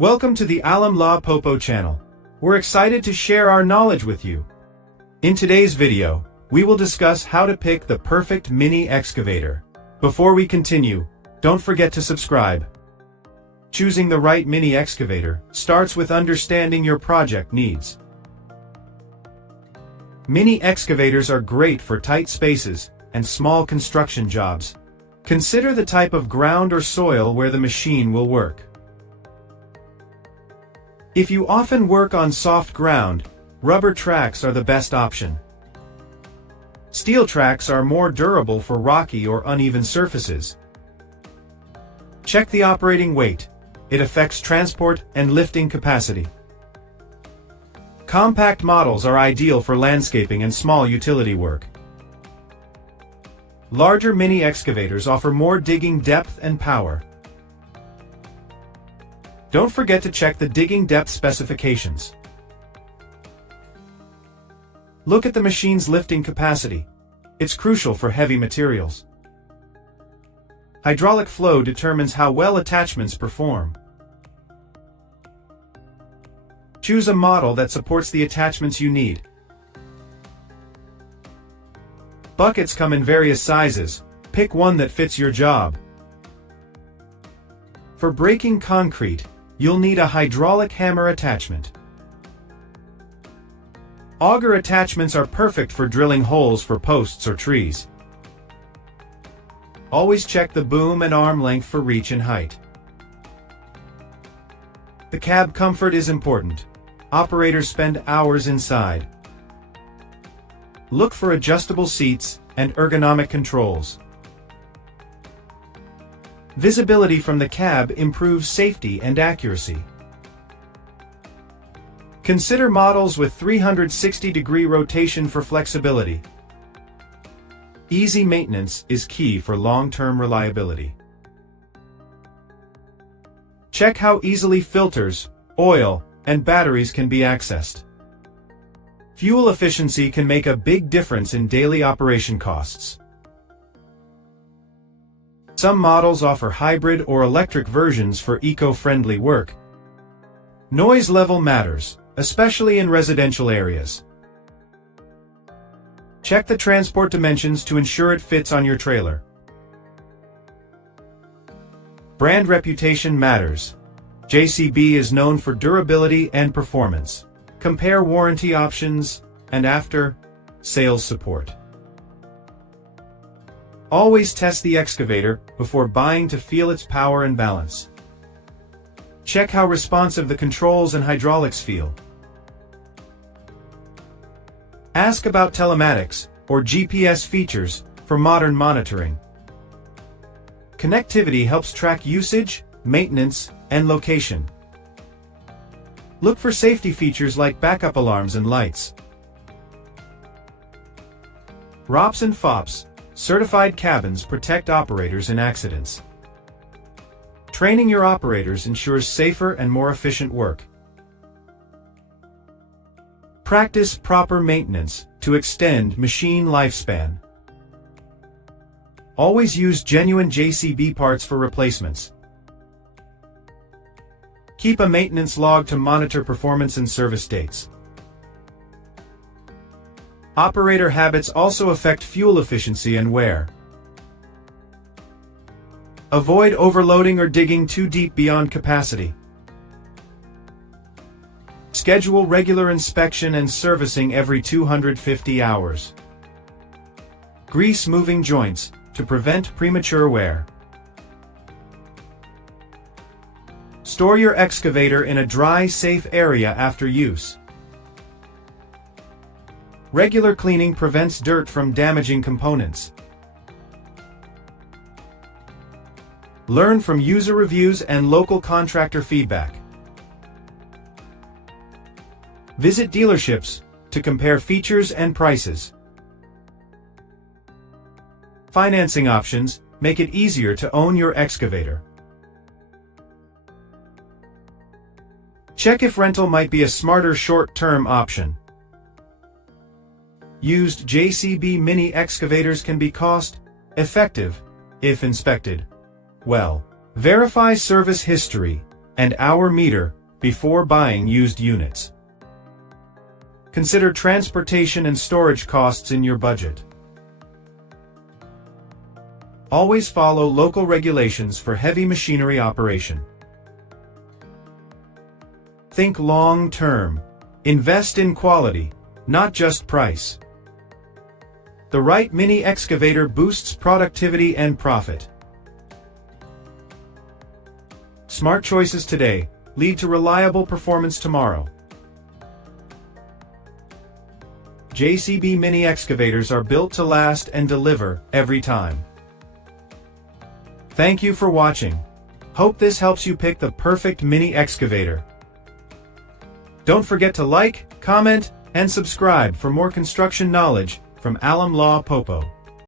Welcome to the Lawe Popo channel. We're excited to share our knowledge with you. In today's video, we will discuss how to pick the perfect mini excavator. Before we continue, don't forget to subscribe. Choosing the right mini excavator starts with understanding your project needs. Mini excavators are great for tight spaces and small construction jobs. Consider the type of ground or soil where the machine will work. If you often work on soft ground, rubber tracks are the best option. Steel tracks are more durable for rocky or uneven surfaces. Check the operating weight. It affects transport and lifting capacity. Compact models are ideal for landscaping and small utility work. Larger mini excavators offer more digging depth and power. Don't forget to check the digging depth specifications. Look at the machine's lifting capacity. It's crucial for heavy materials. Hydraulic flow determines how well attachments perform. Choose a model that supports the attachments you need. Buckets come in various sizes. Pick one that fits your job. For breaking concrete, you'll need a hydraulic hammer attachment. Auger attachments are perfect for drilling holes for posts or trees. Always check the boom and arm length for reach and height. The cab comfort is important. Operators spend hours inside. Look for adjustable seats and ergonomic controls. Visibility from the cab improves safety and accuracy. Consider models with 360-degree rotation for flexibility. Easy maintenance is key for long-term reliability. Check how easily filters, oil, and batteries can be accessed. Fuel efficiency can make a big difference in daily operation costs. Some models offer hybrid or electric versions for eco-friendly work. Noise level matters, especially in residential areas. Check the transport dimensions to ensure it fits on your trailer. Brand reputation matters. JCB is known for durability and performance. Compare warranty options and after-sales support. Always test the excavator before buying to feel its power and balance. Check how responsive the controls and hydraulics feel. Ask about telematics or GPS features for modern monitoring. Connectivity helps track usage, maintenance, and location. Look for safety features like backup alarms and lights. ROPS and FOPS, certified cabins, protect operators in accidents. Training your operators ensures safer and more efficient work. Practice proper maintenance to extend machine lifespan. Always use genuine JCB parts for replacements. Keep a maintenance log to monitor performance and service dates. Operator habits also affect fuel efficiency and wear. Avoid overloading or digging too deep beyond capacity. Schedule regular inspection and servicing every 250 hours. Grease moving joints to prevent premature wear. Store your excavator in a dry, safe area after use. Regular cleaning prevents dirt from damaging components. Learn from user reviews and local contractor feedback. Visit dealerships to compare features and prices. Financing options make it easier to own your excavator. Check if rental might be a smarter short-term option. Used JCB mini excavators can be cost-effective if inspected well. Verify service history and hour meter before buying used units. Consider transportation and storage costs in your budget. Always follow local regulations for heavy machinery operation. Think long-term. Invest in quality, not just price. The right mini excavator boosts productivity and profit. Smart choices today lead to reliable performance tomorrow. JCB mini excavators are built to last and deliver every time. Thank you for watching. Hope this helps you pick the perfect mini excavator. Don't forget to like, comment, and subscribe for more construction knowledge from Lawe Popo.